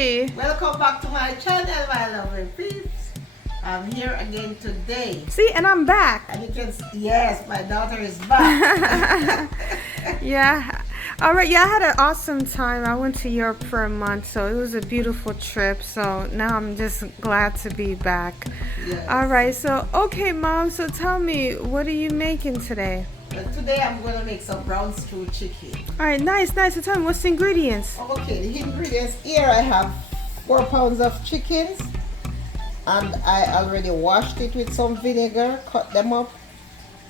Hi. Welcome back to my channel, my lovely peeps. I'm here again today. See, and I'm back. And you can see, yes, my daughter is back. Yeah. All right. Yeah, I had an awesome time. I went to Europe for a month, so it was a beautiful trip. So now I'm just glad to be back. Yes. All right. So, okay, Mom. So tell me, what are you making today? Today I'm going to make some brown stew chicken. All right. Nice, nice. So tell me, what's the ingredients? Okay, the ingredients here, I have 4 pounds of chickens. And I already washed it with some vinegar, cut them up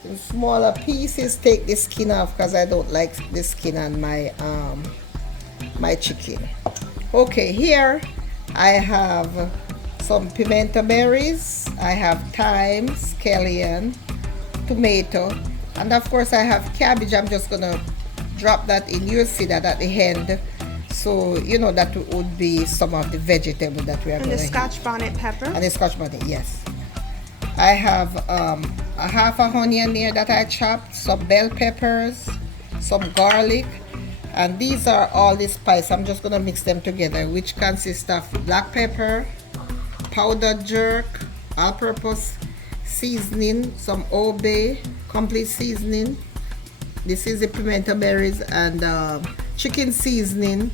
in smaller pieces, take the skin off because I don't like the skin on my my chicken. Okay, here I have some pimento berries, I have thyme, scallion, tomato, and of course I have cabbage. I'm just gonna drop that in. You'll see that at the end. So, you know, that would be some of the vegetable that we are going to And the scotch bonnet pepper. And the scotch bonnet, yes. I have a half a onion there that I chopped, some bell peppers, some garlic, and these are all the spice. I'm just going to mix them together, which consists of black pepper, powdered jerk, all-purpose seasoning, some Old Bay, complete seasoning. This is the pimento berries and chicken seasoning,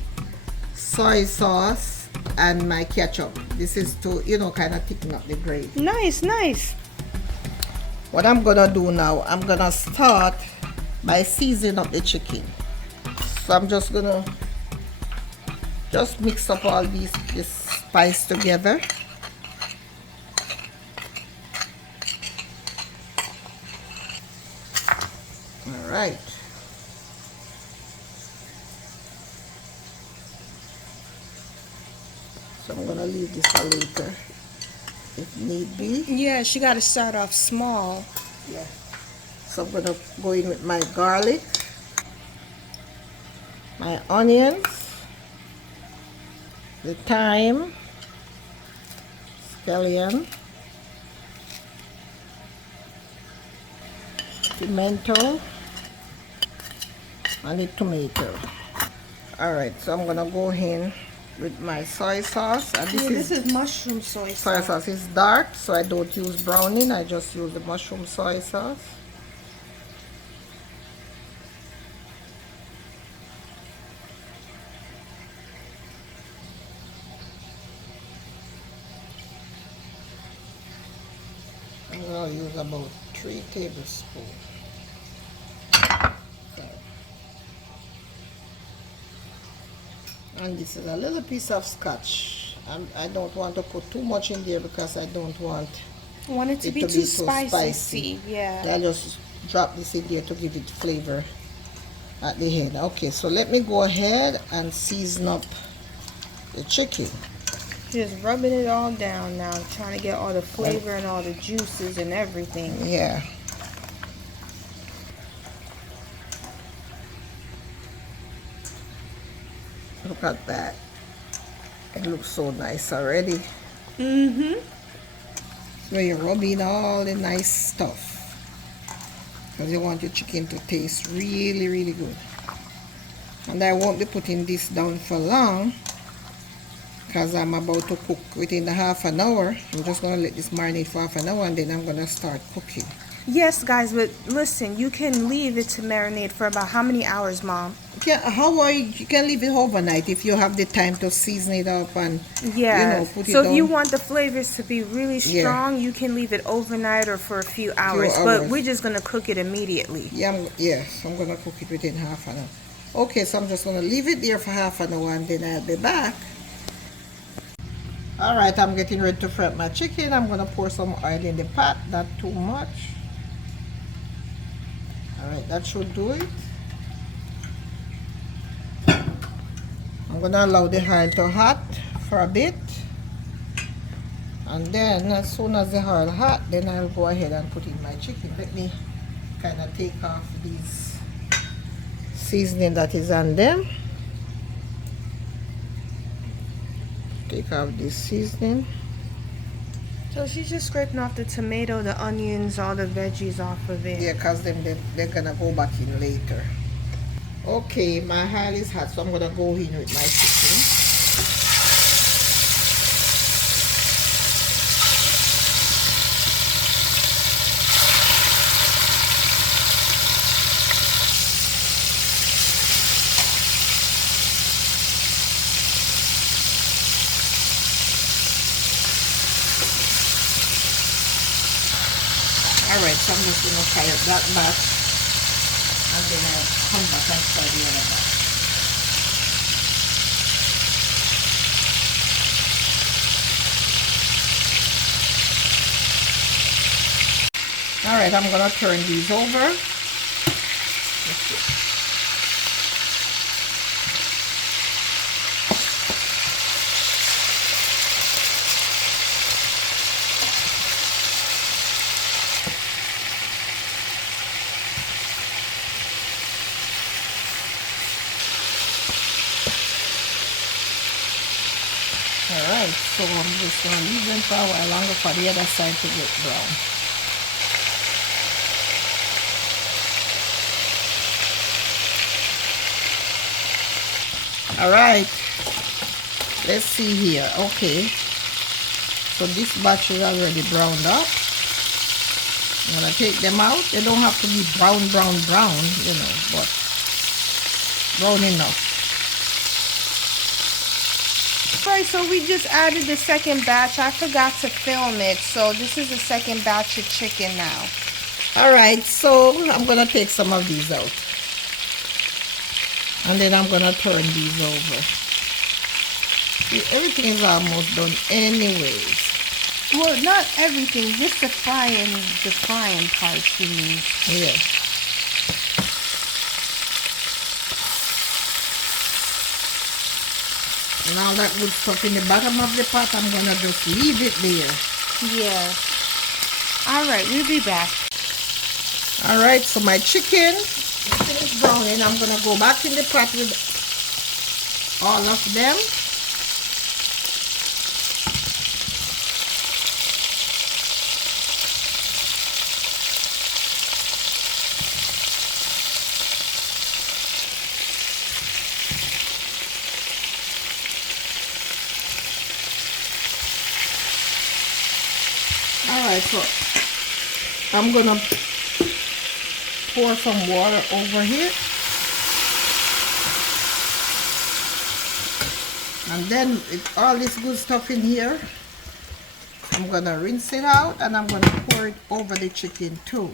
soy sauce, and my ketchup. This is to, you know, kind of thicken up the gravy. Nice, nice. What I'm gonna do now, I'm gonna start by seasoning up the chicken. So I'm just gonna mix up all this spice together. All right. So I'm gonna leave this for later, if need be. Yeah, she got to start off small. Yeah. So I'm gonna go in with my garlic, my onions, the thyme, scallion, pimento, and the tomato. All right. So I'm gonna go in with my soy sauce, and This is mushroom soy sauce. soy sauce is dark, so I don't use browning. I just use the mushroom soy sauce. I'm gonna use about 3 tablespoons. And this is a little piece of scotch. I don't want to put too much in there because I don't want I want it to be too spicy. Yeah. I'll just drop this in there to give it flavor at the end. Okay, so let me go ahead and season up the chicken. Just rubbing it all down now, trying to get all the flavor and all the juices and everything. Yeah. Look at that. It looks so nice already. Mm-hmm. So you're rubbing all the nice stuff, because you want your chicken to taste really, really good. And I won't be putting this down for long, because I'm about to cook within a half an hour. I'm just going to let this marinate for half an hour, and then I'm going to start cooking. Yes, guys, but listen, you can leave it to marinate for about how many hours, Mom? Yeah, you can leave it overnight if you have the time to season it up and Yeah. put it So down. if you want the flavors to be really strong, you can leave it overnight or for a few hours. But we're just gonna cook it immediately. Yes, I'm gonna cook it within half an hour. Okay, so I'm just gonna leave it there for half an hour and then I'll be back. All right, I'm getting ready to fry my chicken. I'm gonna pour some oil in the pot, not too much. All right, that should do it. I'm gonna allow the oil to hot for a bit, and then as soon as the oil hot, then I'll go ahead and put in my chicken. Let me kind of take off this seasoning that is on them. Take off this seasoning. So she's just scraping off the tomato, the onions, all the veggies off of it. Yeah, because they're gonna go back in later. Okay, my oil is hot, so I'm gonna go in with my chicken. Alright, so I'm just gonna fry up that batch and then I'll come back and fry the other batch. Alright, I'm gonna turn these over. Alright, so I'm just going to leave them for a while longer for the other side to get brown. Alright, let's see here. Okay, so this batch is already browned up. I'm going to take them out. They don't have to be brown, you know, but brown enough. Alright, so we just added the second batch. I forgot to film it, so this is the second batch of chicken now. Alright, so I'm going to take some of these out. And then I'm going to turn these over. See, everything is almost done anyways. Well, not everything, just the frying part you need. Yeah. And all that good stuff in the bottom of the pot, I'm going to just leave it there. Yeah. Alright, we'll be back. Alright, so my chicken is browning. I'm going to go back in the pot with all of them. Alright, so I'm gonna pour some water over here, and then with all this good stuff in here, I'm gonna rinse it out and I'm gonna pour it over the chicken too.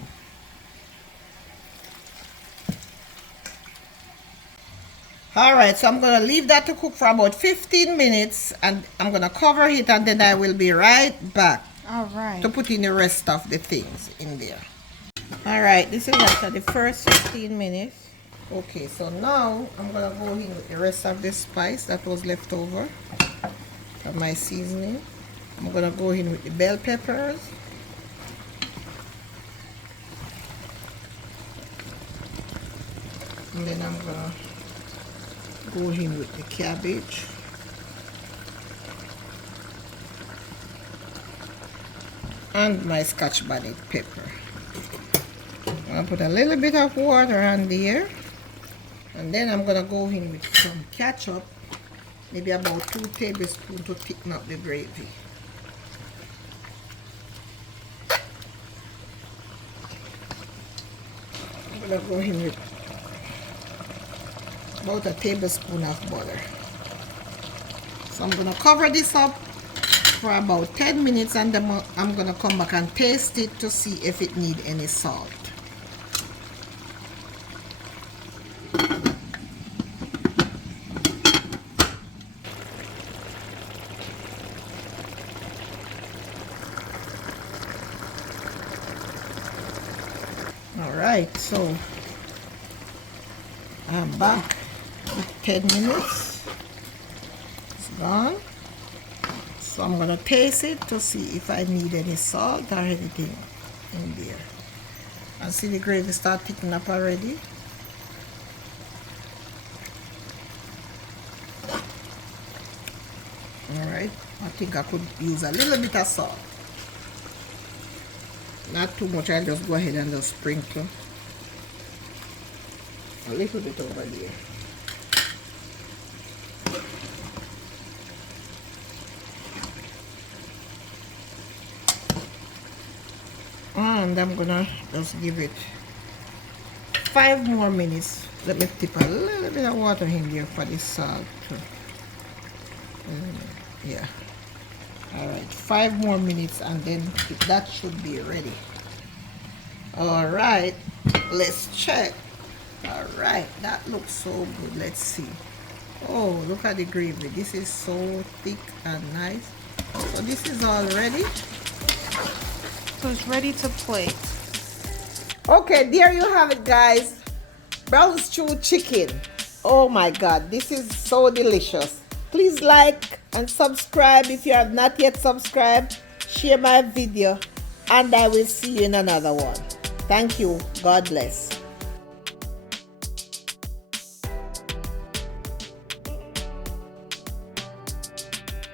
Alright, so I'm gonna leave that to cook for about 15 minutes and I'm gonna cover it, and then I will be right back. Alright. To put in the rest of the things in there. Alright, this is after the first 15 minutes. Okay, so now I'm gonna go in with the rest of the spice that was left over of my seasoning. I'm gonna go in with the bell peppers. And then I'm gonna go in with the cabbage. And my scotch bonnet pepper. I'm gonna put a little bit of water on there, and then I'm gonna go in with some ketchup, maybe about 2 tablespoons to thicken up the gravy. I'm gonna go in with about a tablespoon of butter. So I'm gonna cover this up for about 10 minutes, and then I'm gonna come back and taste it to see if it need any salt. Alright, so I'm back with 10 minutes. It's gone. So I'm gonna taste it to see if I need any salt or anything in there. And see the gravy start thickening up already. Alright, I think I could use a little bit of salt. Not too much, I'll just go ahead and just sprinkle a little bit over there. And I'm gonna just give it 5 more minutes. Let me tip a little bit of water in there for the salt. Yeah. Alright, 5 more minutes and then that should be ready. All right, let's check. All right, that looks so good. Let's see. Oh, look at the gravy. This is so thick and nice. So this is all ready. So it's ready to plate. Okay, there you have it, guys. Brown stew chicken. Oh my God, this is so delicious. Please like and subscribe if you have not yet subscribed. Share my video, and I will see you in another one. Thank you. God bless.